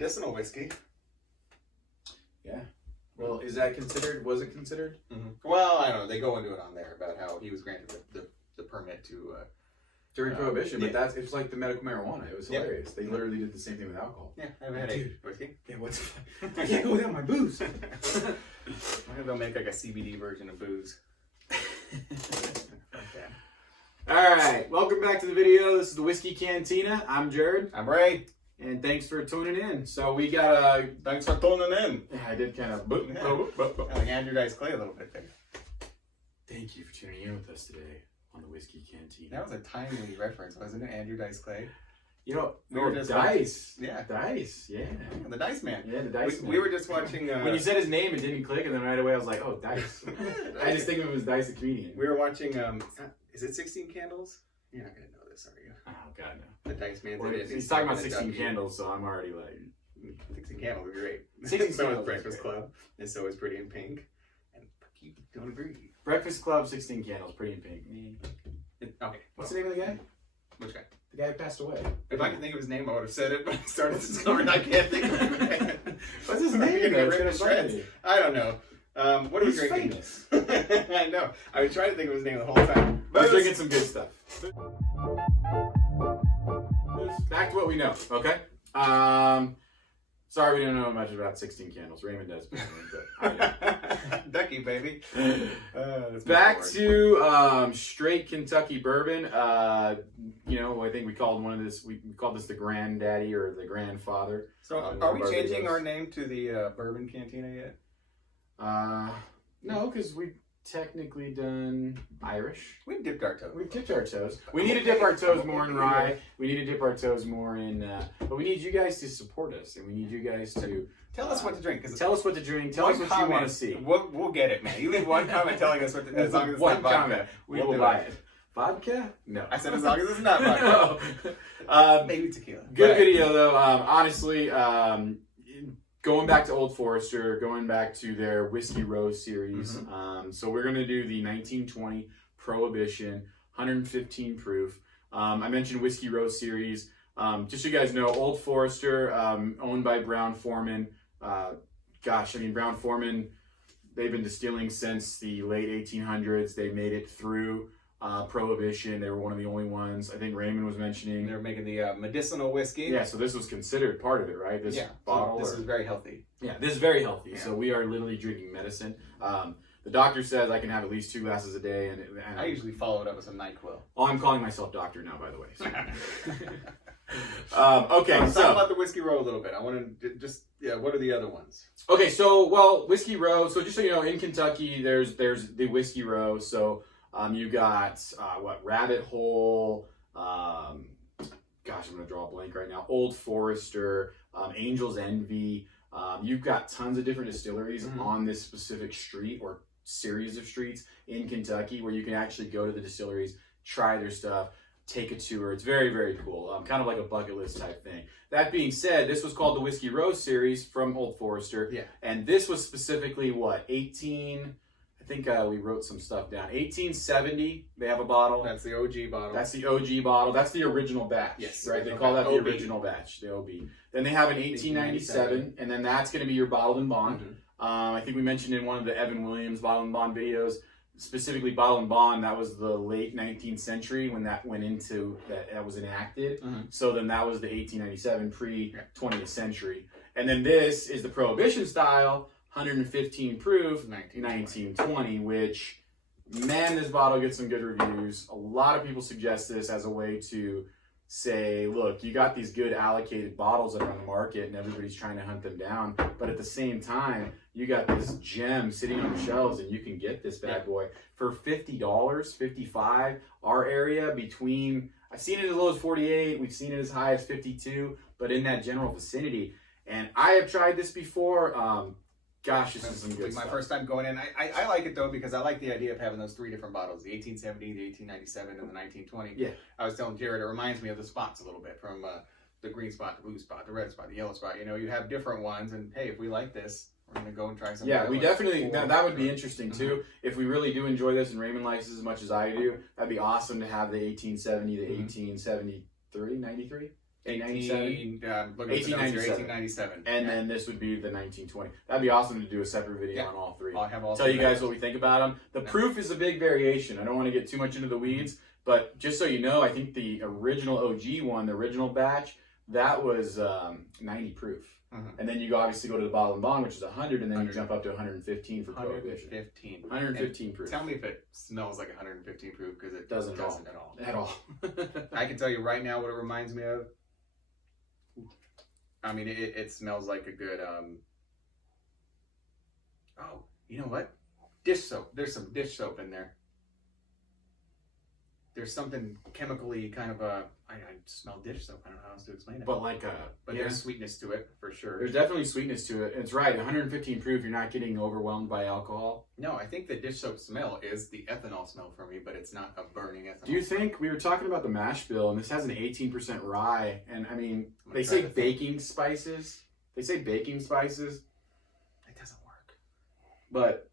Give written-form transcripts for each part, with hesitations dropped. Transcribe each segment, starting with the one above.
medicinal whiskey. Yeah. Well, is that considered? Was it considered? Well, I don't know. They go into it on there about how he was granted the permit to during Prohibition, but it's like the medical marijuana. It was hilarious. They literally did the same thing with alcohol. Yeah, I have a headache. Whiskey? Yeah, I can't go without my booze. I'm gonna go make like a CBD version of booze. Okay. All right, welcome back to the video. This is the Whiskey Cantina. I'm Jared. I'm Ray. And thanks for tuning in. So we got thanks for tuning in. Yeah, I did kind of like Andrew Dice Clay a little bit there. Thank you for tuning in with us today on the Whiskey Cantina. That was a timely reference, wasn't it? Andrew Dice Clay. You know, we were just Dice. Yeah, Dice. Yeah, the Dice Man. Yeah, the Dice Man. We were just watching. When you said his name, it didn't click, and then right away I was like, "Oh, Dice." I just think of him as Dice the comedian. We were watching. Is it 16 Candles? You're not gonna know this, are you? Oh God, no. The Dice Man. Well, he's talking about 16 Candles, so I'm already like, 16 Candles would be great. 16 so is Candles Breakfast Club, and so is Pretty in Pink, and you don't agree. Breakfast Club, 16 Candles, Pretty in Pink. Okay. What's the name of the guy? Which guy? The guy who passed away. If I could think of his name, I would have said it, but I started discovering I can't think of his name. What's his name? I don't know. What are we drinking? Famous. I know. I was trying to think of his name the whole time. We're drinking some good stuff. Back to what we know, okay? Sorry we don't know much about 16 Candles. Raymond does, but I Ducky, baby. Back to straight Kentucky bourbon. You know, I think we called we called this the granddaddy or the grandfather. So are we changing our name to the Bourbon Cantina yet? No, because we've technically done Irish. We've dipped our toes. We've dipped our toes. We need to dip our toes more in rye. We need to dip our toes more in, but we need you guys to support us, and we need you guys to tell us what to drink. Tell us what to drink. Tell us what you want to see. We'll get it, man. You leave one comment telling us what to, as long as it's not vodka, we will buy it. Vodka? No. I said as long as it's not vodka. Maybe tequila. Good video though. Honestly, going back to Old Forester, going back to their Whiskey Rose series. So we're going to do the 1920 Prohibition, 115 proof. I mentioned Whiskey Rose series. Just so you guys know, Old Forester, owned by Brown-Forman. Gosh, I mean, Brown-Forman, they've been distilling since the late 1800s. They made it through Prohibition. They were one of the only ones. I think Raymond was mentioning. They're making the medicinal whiskey. Yeah, so this was considered part of it, right? This bottle. So this is very healthy. Yeah, this is very healthy. Yeah. So we are literally drinking medicine. The doctor says I can have at least 2 glasses a day, and I usually follow it up with some NyQuil. Oh, I'm calling myself doctor now, by the way. So. Okay, Let's talk about the Whiskey Row a little bit. I want to just what are the other ones? Okay, so Whiskey Row. So just so you know, in Kentucky, there's the Whiskey Row. So you got Rabbit Hole. Gosh, I'm gonna draw a blank right now. Old Forester, Angel's Envy. You've got tons of different distilleries on this specific street or series of streets in Kentucky where you can actually go to the distilleries, try their stuff, take a tour. It's very, very cool. Kind of like a bucket list type thing. That being said, this was called the Whiskey Rose series from Old Forester. Yeah. And this was specifically I think we wrote some stuff down. 1870, they have a bottle. That's the OG bottle. That's the OG bottle. That's the original batch. Yes. Right? They call that the original batch, the OB. Then they have an 1897, and then that's going to be your bottled and bond. I think we mentioned in one of the Evan Williams bottled and bond videos, specifically bottled and bond, that was the late 19th century when that went into, that was enacted. So then that was the 1897 pre-20th century. And then this is the Prohibition style, 115 proof, 1920, which, man, this bottle gets some good reviews. A lot of people suggest this as a way to say, look, you got these good allocated bottles that are on the market and everybody's trying to hunt them down, but at the same time, you got this gem sitting on the shelves and you can get this bad boy for $50, $55. Our area between, I've seen it as low as 48, we've seen it as high as 52, but in that general vicinity. And I have tried this before. Gosh, this is some good stuff. My first time going in. I like it though because I like the idea of having those 3 different bottles, the 1870, the 1897, and the 1920. Yeah. I was telling Jared, it reminds me of the spots a little bit from the green spot, the blue spot, the red spot, the yellow spot. You know, you have different ones and hey, if we like this, we're going to go and try some. Yeah, we definitely, that would be interesting too. If we really do enjoy this and Raymond likes this as much as I do, that'd be awesome to have the 1870, the 1873, 93? 1897. Look at the notes here, 1897. And then this would be the 1920. That'd be awesome to do a separate video on all three. I'll have all Tell you guys what we think about them. The proof is a big variation. I don't want to get too much into the weeds, but just so you know, I think the original OG one, the original batch, that was 90 proof. And then you obviously go to the bottle and bond, which is 100, and then you jump up to 115 for Prohibition. 115 proof. Tell me if it smells like 115 proof, because it doesn't at all. At all. I can tell you right now what it reminds me of. I mean, it smells like a good, oh, you know what? Dish soap. There's some dish soap in there. There's something chemically kind of I smell dish soap. I don't know how else to explain it. But there's sweetness to it for sure. There's definitely sweetness to it. It's right. 115 proof. You're not getting overwhelmed by alcohol. No, I think the dish soap smell is the ethanol smell for me, but it's not a burning ethanol. Do you think we were talking about the mash bill, and this has an 18% rye, and I mean they say baking spices. They say baking spices. It doesn't work. But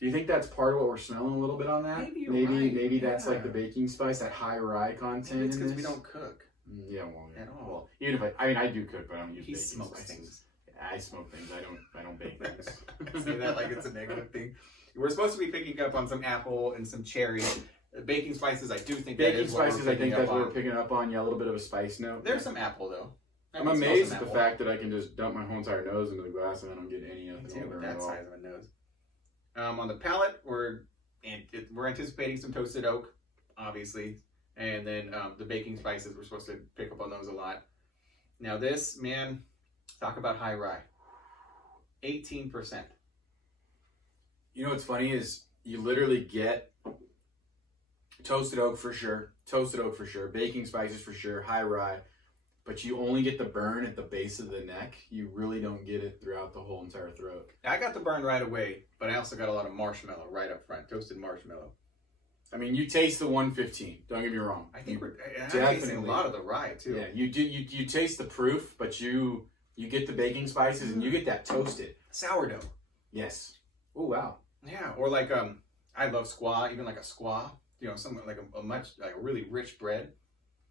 do you think that's part of what we're smelling a little bit on that? Maybe that's like the baking spice, that high rye content. Maybe it's because we don't cook. Yeah, well, at all. Well, even if I do cook, but I don't use he baking smokes spices. things. I smoke things. I don't bake things. Say that like it's a negative thing. We're supposed to be picking up on some apple and some cherry. Baking spices, I do think baking spices. I think that's what we're picking up on. Yeah, a little bit of a spice note. There's some apple though. I'm amazed at the fact that I can just dump my whole entire nose into the glass and I don't get any of it. That size of a nose. On the palate, we're anticipating some toasted oak, obviously, and then the baking spices. We're supposed to pick up on those a lot. Now this, man, talk about high rye. 18%. You know what's funny is you literally get toasted oak for sure, baking spices for sure, high rye, but you only get the burn at the base of the neck. You really don't get it throughout the whole entire throat. I got the burn right away, but I also got a lot of marshmallow right up front, toasted marshmallow. I mean, you taste the 115. Don't get me wrong. I think we're tasting a lot of the rye too. Yeah, you taste the proof, but you get the baking spices and you get that toasted sourdough. Yes. Oh wow. Yeah, or like I love squaw, even like a squaw. You know, something like a really rich bread.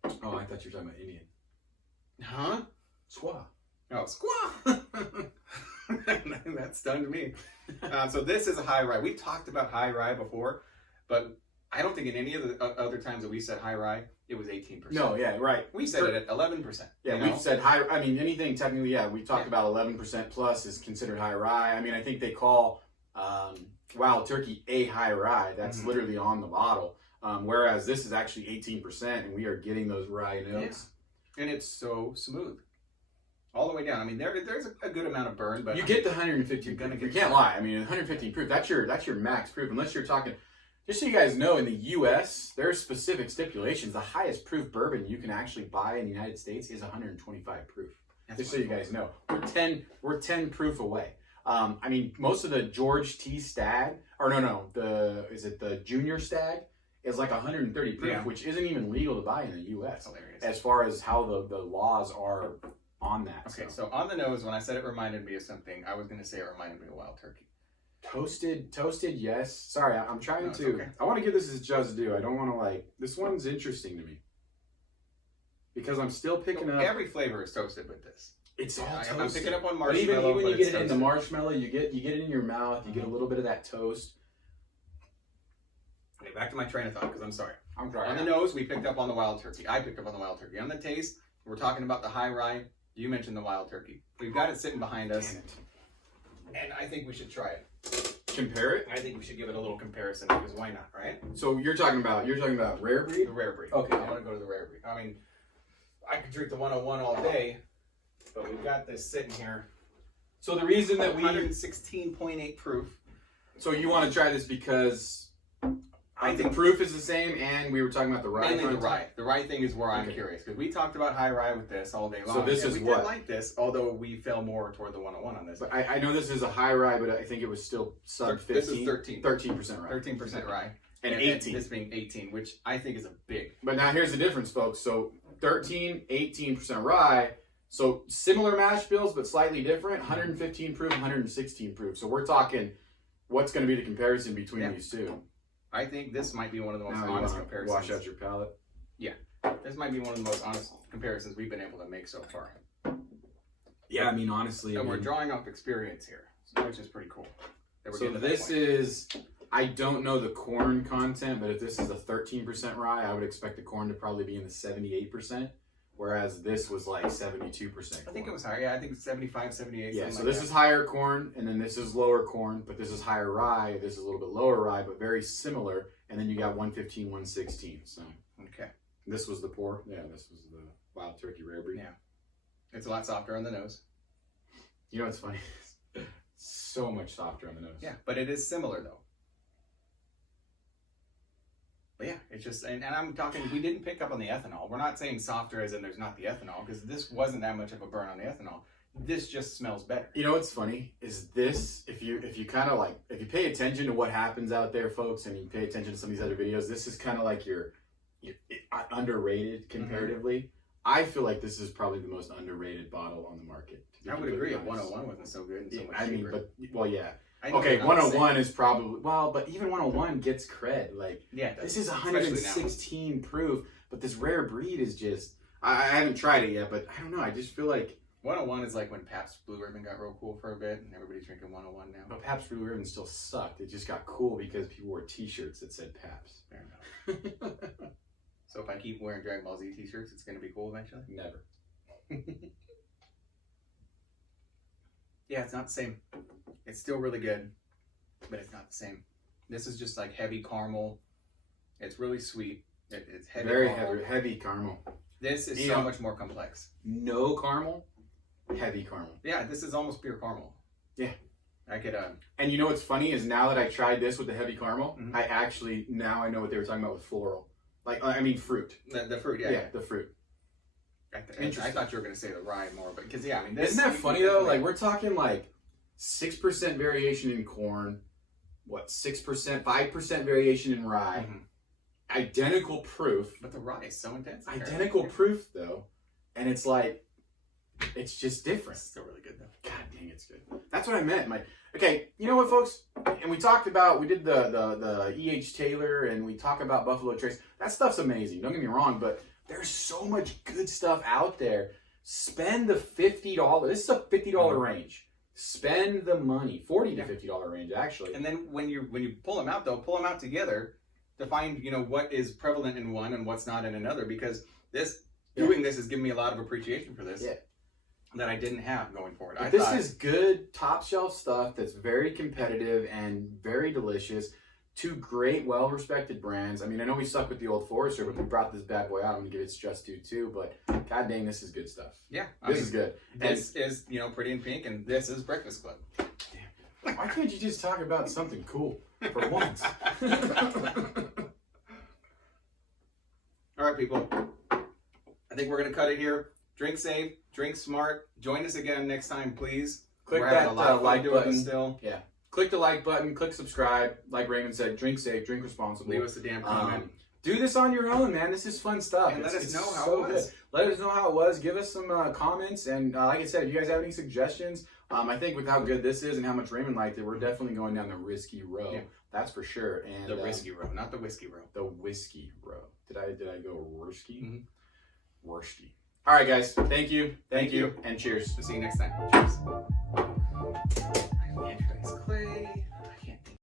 Oh, I thought you were talking about Indian. Huh? Squaw. Oh, squaw. That stunned me. So this is a high rye. We've talked about high rye before, but I don't think in any of the other times that we said high rye, it was 18%. No, yeah, right. We said it at 11%. Yeah, we've said high. I mean, anything technically, yeah, we talked about 11% plus is considered high rye. I mean, I think they call Wild Turkey a high rye. That's literally on the bottle. Whereas this is actually 18%, and we are getting those rye notes. Yeah. And it's so smooth. All the way down. I mean, there's a good amount of burn, but you get the 115 proof. You can't lie. I mean, 115 proof, that's your max proof. Unless you're talking, just so you guys know, in the U.S., there's specific stipulations. The highest proof bourbon you can actually buy in the United States is 125 proof. Just so you guys know. We're 10 proof away. I mean, most of the George T. Stag, or is it the Junior Stag? Is like 130 proof, which isn't even legal to buy in the U.S. Hilarious. As far as how the laws are on that. Okay, so on the nose, when I said it reminded me of something, I was going to say it reminded me of Wild Turkey. Toasted, yes. Sorry, I'm trying to. Okay. I want to give this its just due. I don't want to this one's interesting to me because I'm still picking up. Every flavor is toasted with this. It's all toasted. I'm picking up on marshmallow. But even you get it in the marshmallow, you get it in your mouth. You get a little bit of that toast. Okay, back to my train of thought because I'm sorry. I'm sorry. On the nose, we picked up on the Wild Turkey. I picked up on the Wild Turkey. On the taste, we're talking about the high rye. You mentioned the Wild Turkey. We've got it sitting behind us, and I think we should try it. Compare it? I think we should give it a little comparison because why not, right? So you're talking about rare breed? The rare breed. Okay. I want to go to the rare breed. I mean, I could drink the 101 all day, but we've got this sitting here. So the reason that 116.8 proof. So you want to try this because I think proof is the same, and we were talking about the rye. Mainly the rye. The rye thing is where I'm curious because we talked about high rye with this all day long. So this is we did like this, although we fell more toward the 101 on this. But I know this is a high rye, but I think it was still sub 15. This is 13. 13% rye. 13% rye. And 18. This being 18, which I think is a big. But now here's the difference, folks. So 13, 18% rye. So similar mash bills, but slightly different. 115 proof, 116 proof. So we're talking what's going to be the comparison between these two. I think this might be one of the most honest comparisons. Wash out your palate. Yeah. This might be one of the most honest comparisons we've been able to make so far. Yeah, I mean, honestly. So we're drawing off experience here, which is pretty cool. So this is, I don't know the corn content, but if this is a 13% rye, I would expect the corn to probably be in the 78%, whereas this was like 72% corn. I think it was higher. Yeah, I think it's 75, 78. Yeah, so this is higher corn, and then this is lower corn, but this is higher rye. This is a little bit lower rye, but very similar. And then you got 115, 116. So okay. This was the pour. Yeah, this was the Wild Turkey Rare Breed. Yeah. It's a lot softer on the nose. You know what's funny? So much softer on the nose. Yeah, but it is similar though. But yeah, it's just, and I'm talking, we didn't pick up on the ethanol. We're not saying softer as in there's not the ethanol, because this wasn't that much of a burn on the ethanol. This just smells better. You know what's funny is this, if you kind of like, if you pay attention to what happens out there, folks, and you pay attention to some of these other videos, this is kind of like your underrated comparatively. Mm-hmm. I feel like this is probably the most underrated bottle on the market. I would agree. 101 wasn't so good. And so much cheaper. But well, yeah. Okay, 101 is probably but even 101 gets cred. Like, yeah, this is 116 proof, but this rare breed is just. I haven't tried it yet, but I don't know. I just feel like 101 is like when Pabst Blue Ribbon got real cool for a bit, and everybody's drinking 101 now. But Pabst Blue Ribbon still sucked. It just got cool because people wore T-shirts that said Pabst. Fair enough. So if I keep wearing Dragon Ball Z T-shirts, it's going to be cool eventually? Never. Yeah, it's not the same. It's still really good, but it's not the same. This is just like heavy caramel. It's really sweet. It's heavy. Very caramel. heavy caramel. This is so much more complex. No caramel, heavy caramel. Yeah, this is almost pure caramel. Yeah. I could. And you know what's funny is now that I tried this with the heavy caramel, mm-hmm. Now I know what they were talking about with floral. Like, I mean fruit. The fruit, yeah. Yeah, the fruit. I thought you were going to say the rye more, but because, yeah, I mean, this, isn't that funny though? Like, we're talking like 6% variation in corn, 6%, 5% variation in rye, mm-hmm. Identical proof. But the rye is so intense. Identical proof though, and it's like, it's just different. It's still really good though. God dang, it's good. That's what I meant. Okay, you know what, folks? And we did the E.H. Taylor, and we talk about Buffalo Trace. That stuff's amazing. Don't get me wrong, but there's so much good stuff out there. Spend the $50. This is a $50 range. Spend the money. $40 to $50 range, actually. And then when you pull them out, though, pull them out together to find, what is prevalent in one and what's not in another. Because doing this has given me a lot of appreciation for this. Yeah. That I didn't have going forward. This is good top shelf stuff that's very competitive and very delicious. Two great, well-respected brands. I mean, I know we stuck with the Old Forester, but we brought this bad boy out. I'm going to give it its just due too, but god dang, this is good stuff. Yeah. This is good. This is, Pretty in Pink, and this is Breakfast Club. Damn. Why can't you just talk about something cool for once? All right, people. I think we're going to cut it here. Drink safe, drink smart. Join us again next time, please. Click that like button. Still. Yeah. Click the like button. Click subscribe. Like Raymond said, drink safe, drink responsibly. Leave us a damn comment. Do this on your own, man. This is fun stuff. And let us know how it was. Let us know how it was. Give us some comments. And like I said, if you guys have any suggestions, I think with how good this is and how much Raymond liked it, we're definitely going down the risky road. Yeah. That's for sure. And the risky road, not the whiskey road. The whiskey road. Did I go risky? Mm-hmm. Risky. All right, guys. Thank you. Thank you. And cheers. We'll see you next time. Cheers. Clay.